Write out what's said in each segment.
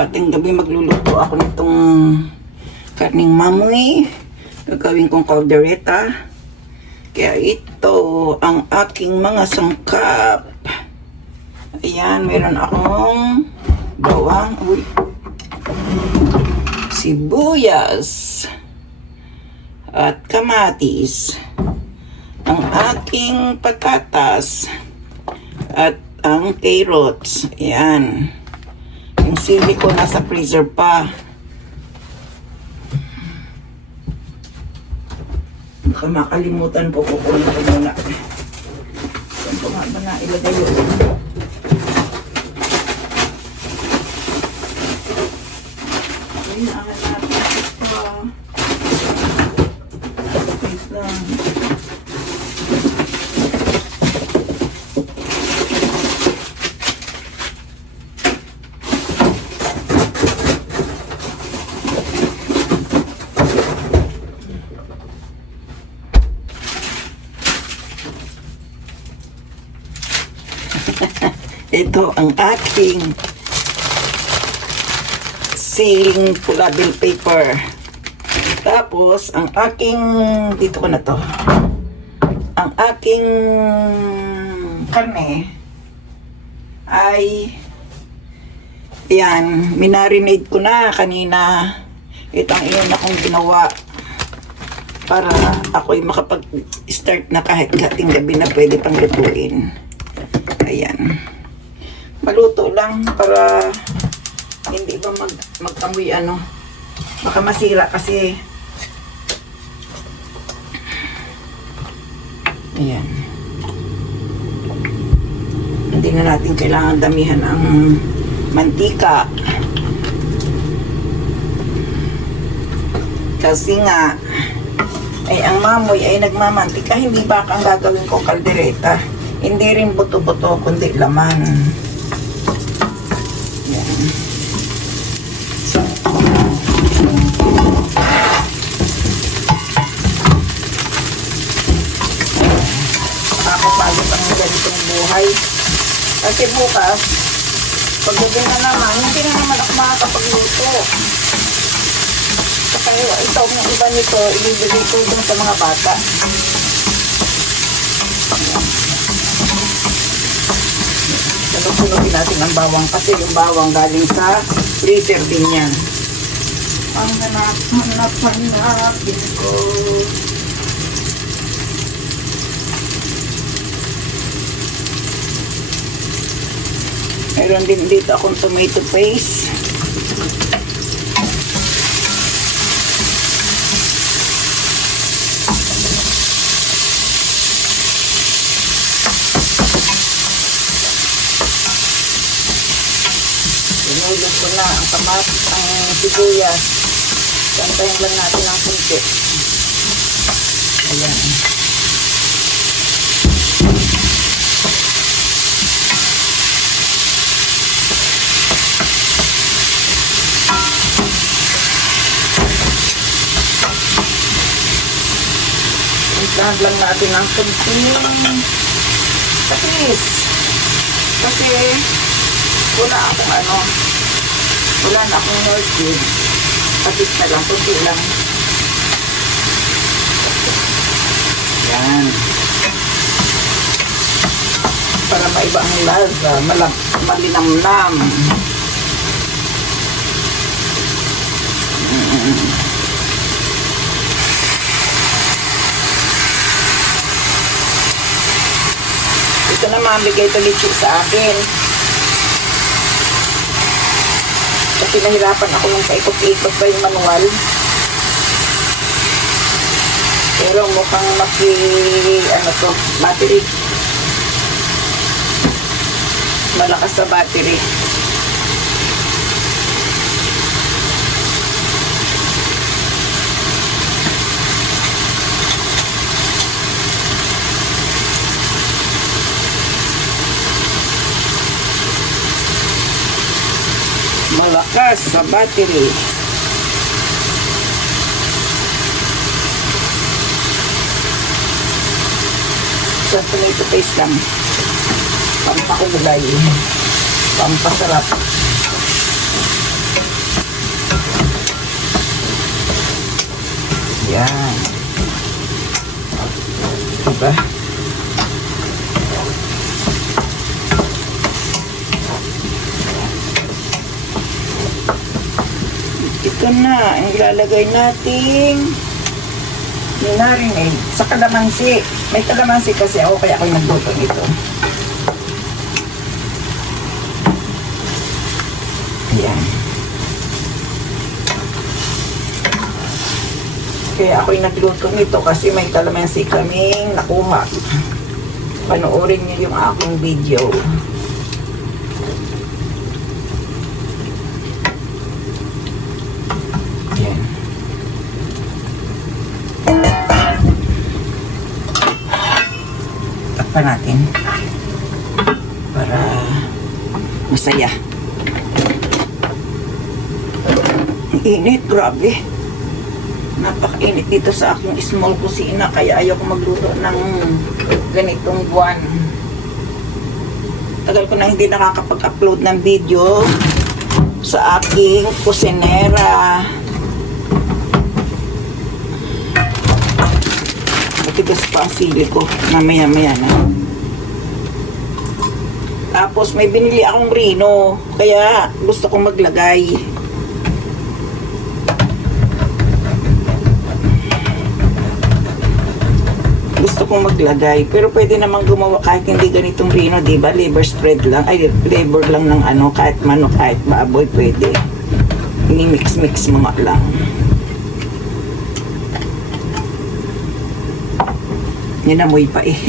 Ating gabi magluluto ako nitong karning mamoy. Gagawin kong kaldereta. Kaya ito ang aking mga sangkap. Ayan, meron akong bawang, sibuyas at kamatis. Ang aking patatas at ang carrots. Ayan. Yung sili ko nasa freezer pa. Baka makalimutan po, kukunin ko muna. Saan ko nga ba na ilagay yun? Kailangan natin ito. Wait lang. Ito ang aking sealing pula bill paper. Tapos, ang aking, dito ko na to. Ang aking karne ay, yan, minarinade ko na kanina. Ito ang iyon akong ginawa para ako'y makapag-start na kahit hating gabi na pwede pang lutuin. Ayan. Maluto lang para hindi ba mag-amoy ano. Baka masira kasi. Ayan. Hindi na natin kailangan damihan ang mantika. Kasi nga, ay ang mamoy ay nagmamantika. Hindi ba ang gagawin ko kaldereta? Hindi rin buto-buto, kundi laman. Yan. Nakakapagod ang ganitong buhay. Kasi bukas, pagdating na naman, hindi na naman ako makakapagluto. Kaya ito, yung iba nito, ibibigay ko dun sa mga bata. Sunod-sunodin natin ang bawang kasi yung bawang galing sa freezer din yan. Ang hanap-hanapin ko. Meron din dito akong tomato paste. Inulog ko na ang ang sibuyas. Santayin lang natin ang kunti. Ayan. Santayin lang natin ang kunting patis. Kasi wala akong wala na akong Northwood. Patis na lang, kunti lang. Yan. Para maiba ang lasa, malinamnam. Ito naman, bigay ito litsi sa akin. Kasi nahirapan ako nung paikot-ikot pa yung manual. Pero mukhang battery. Malakas sa battery. Malakas sa battery. Sa tomato paste lang. Pampakulay. Pampasarap. Yan. Diba? Ito na, ang ilalagay natin marinade sa kalamansi. May kalamansi kasi ako, kaya ako'y nagluto nito. Ayan. Kaya ako'y nagluto nito kasi may kalamansi kaming nakuha. Panoorin niyo yung aking video. Ayan. Takpan natin para masaya. Ang init, grabe. Napakainit dito sa aking small kusina, kaya ayoko magluto ng ganitong buwan. Tagal ko na hindi nakakapag-upload ng video sa aking kusinera. Matigas pa ang sili ko, mamaya-maya na. Tapos may binili akong rino, kaya gusto kong maglagay. Gusto kong maglagay, pero pwede namang gumawa kahit hindi ganitong rino, diba? Liver spread lang, ay liver lang ng ano, kahit manok, kahit baboy, pwede. Ini-mix-mix mo nga lang. Inamoy pa eh.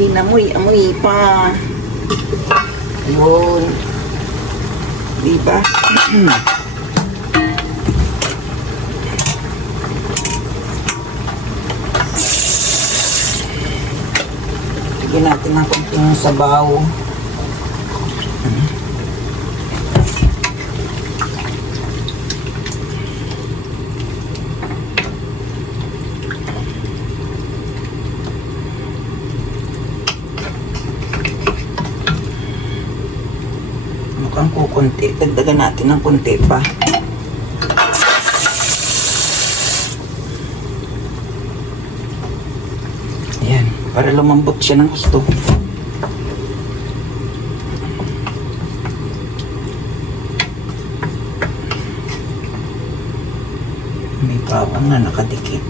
Inamoy pa. Yun. Diba? Lagyan natin ng konting sabaw. Mukhang kukunti. Dagdagan natin ng kunti pa. Ayan. Para lumambot siya ng gusto. May bawang na nakadikit.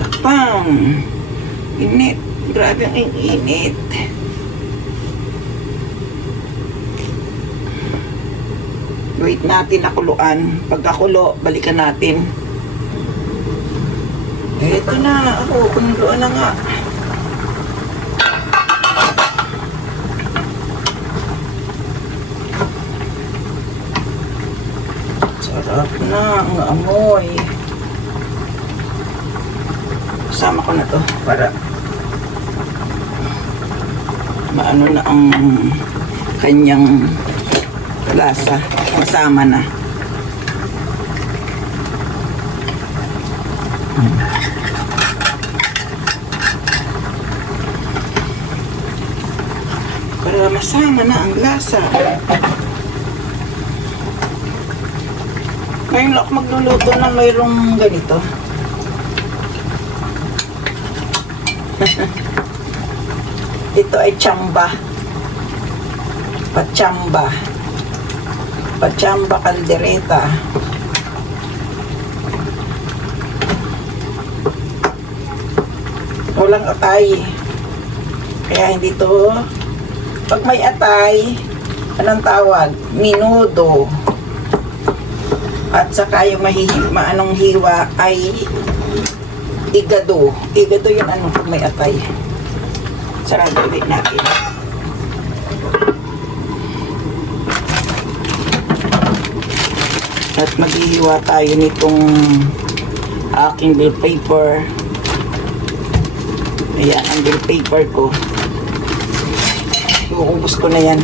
Takpang! Init. Grabe ang init. Wait natin na kuluan. Pagkakulo, balikan natin. Eto na. Ako, kunuluan na nga. Sarap na ang amoy. Sama ko na to para maano na ang kanyang lasa. Masama na. Para masama na ang lasa. Ngayon lang ako magluluto na mayroong ganito. Ito ay chamba. Pachamba. Pachamba caldereta. Walang atay. Kaya hindi to. Pag may atay, anong tawag? Minudo. At saka yung anong hiwa ay igado. Igado yung ano pag may atay. Sarado ulit natin. At maghihiwa tayo nitong aking bill paper. Ayan ang bill paper ko. Iuubos ko na yan.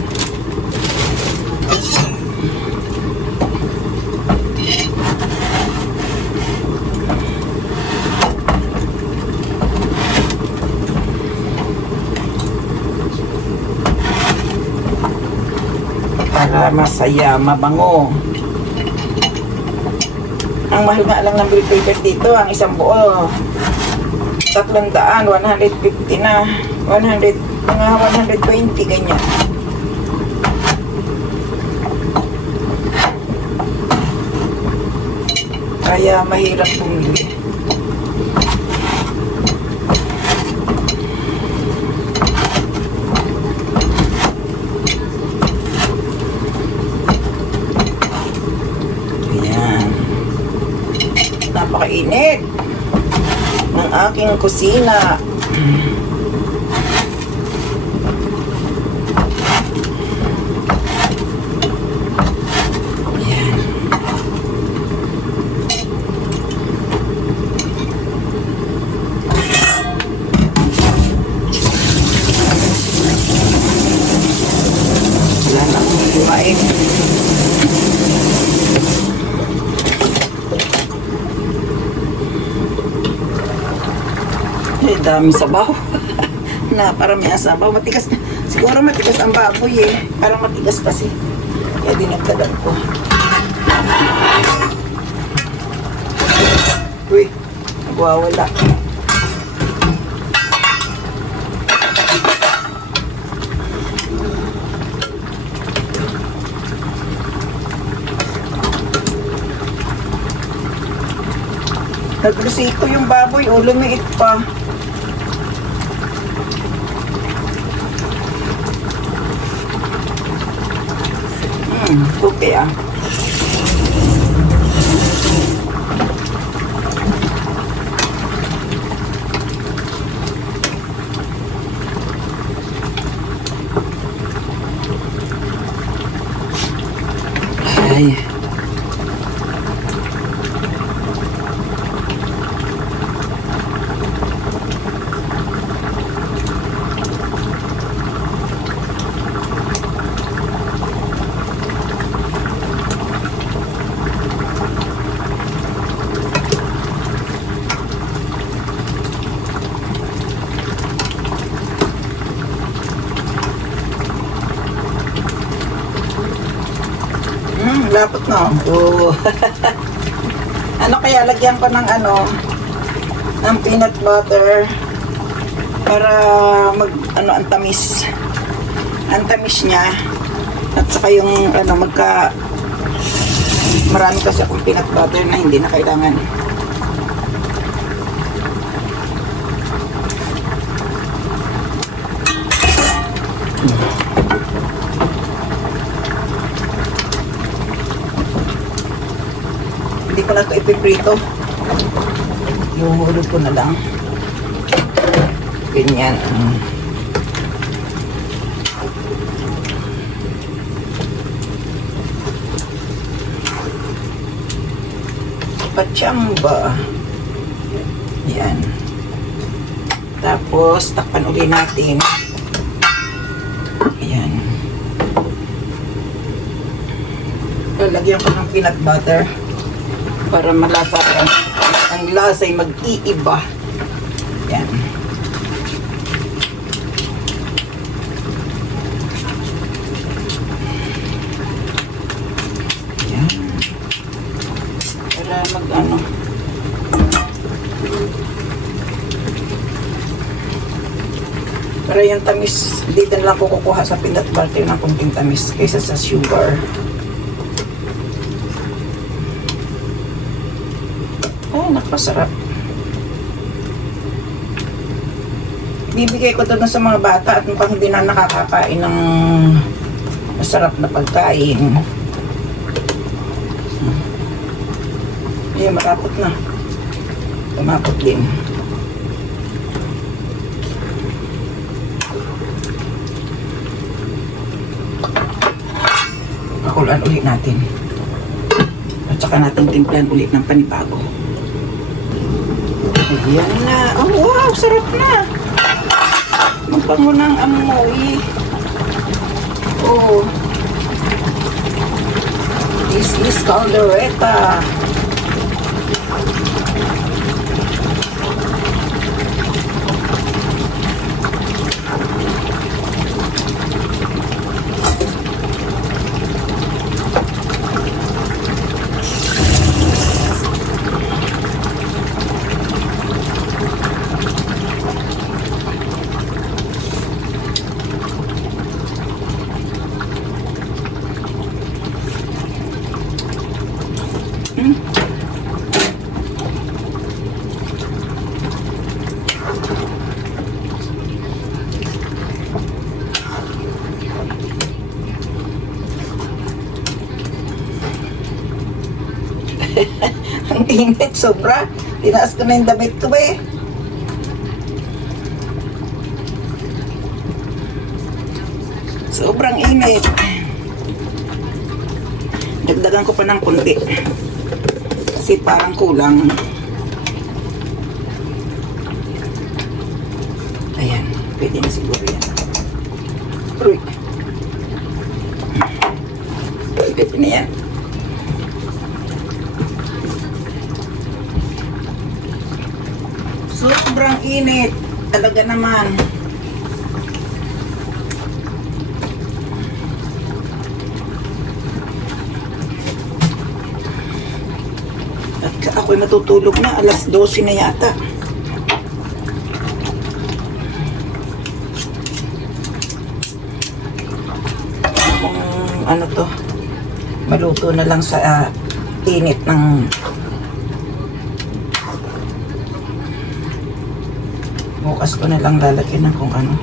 para masaya, mabango. Ang mahal nga lang ng bell pepper dito, ang isang buo 300, 150 na, 100, mga 120 ganyan. Kaya mahirap bumili. Ayan. Napakainit ng aking kusina. Ayan. Wala na akong kumain. Dami sabaw. Na parang may sabaw. Matigas na. Siguro matigas ang baboy eh. Parang matigas kasi. Kaya dinagdagan ko. Uy, nagwawala. Naglusiko yung baboy. O, lumiit pa. Okay ah. Ay. Lapot na. Oh. Ano kaya lagyan ko ng ng peanut butter para ang tamis. Ang tamis niya. At saka yung marami kasi akong peanut butter na hindi na kailangan. Hindi ko na ito ipiprito. Ihuhulog ko na lang. Ganyan. Pachamba. Yan. Tapos, takpan uli natin. Ayan. Lalagyan ko ng peanut butter para malasa ang lasa ay mag-iiba. Yan. Yan. Para para yung tamis, dito na lang ko kukuha sa peanut butter ng kunting tamis kaysa sa sugar. Napasarap. Bibigay ko ito sa mga bata at mukhang hindi na nakakakain ng masarap na pagkain. Ayan, marapot na. Tumapot din. Pakulan ulit natin. At saka natin timplahan ulit ng panibago. Ayan na. Oh, wow! Sarap na! Magpango ng amoy. Oh. This is caldereta. init, sobra. Tinaas ko na yung damit ko eh. Sobrang init. Dagdagan ko pa ng kunti. Kasi parang kulang. Ayan, pwede na siguro yan. Uy. Pwede na yan. Sobrang init. Talaga naman. At ako'y matutulog na. Alas 12 na yata. Kung ano to, maluto na lang sa init ng bukas ko na lang lalagyan ng kung ano.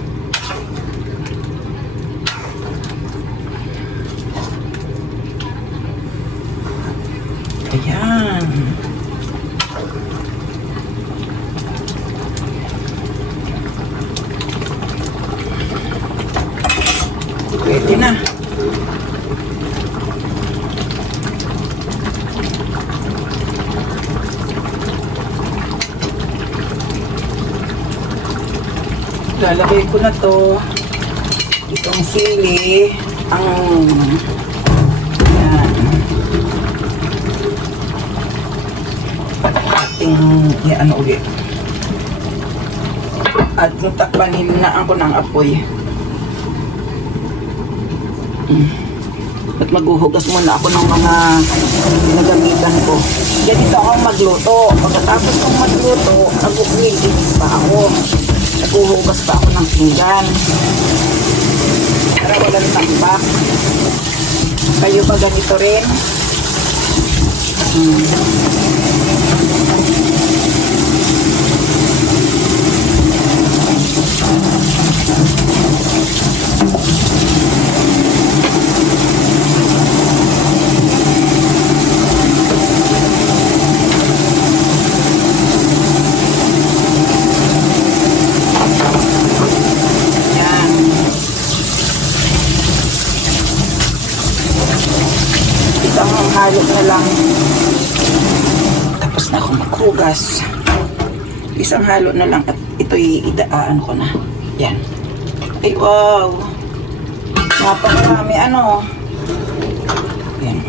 Ayan. Pwede na. Lalagay ko na to itong sili ang yan ating ano ulit at yung takpanin na ako ng apoy at maghuhugas muna ako ng mga nagamitan ko. Ganito ako magluto. Pagkatapos kong magluto, nag-uwilis pa ako. Naghuhugas pa ako ng pinggan. Para walang tambak. Kayo ba ganito rin? Isang halo na lang. Tapos na ako maghugas. Isang halo na lang at ito'y idaan ko na. Yan. Ay, wow. Napakarami ano. Yan.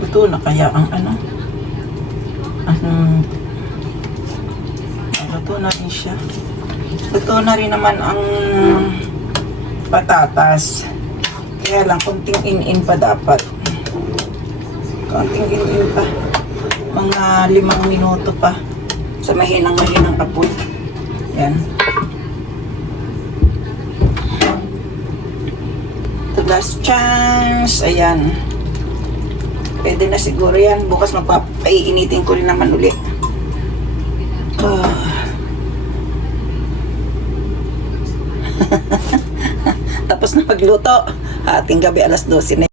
Ito na kaya ang ano. Luto na rin siya. Luto na rin naman ang patatas. Kaya lang, konting in-in pa dapat. Konting in-in pa. Mga 5 minuto pa. Sa mahinang-mahinang apoy. Yan. The last chance. Ayan. Pwede na siguro yan. Bukas magpapaiinitin ko rin naman ulit. Tapos na magluto. Ating gabi alas 12 na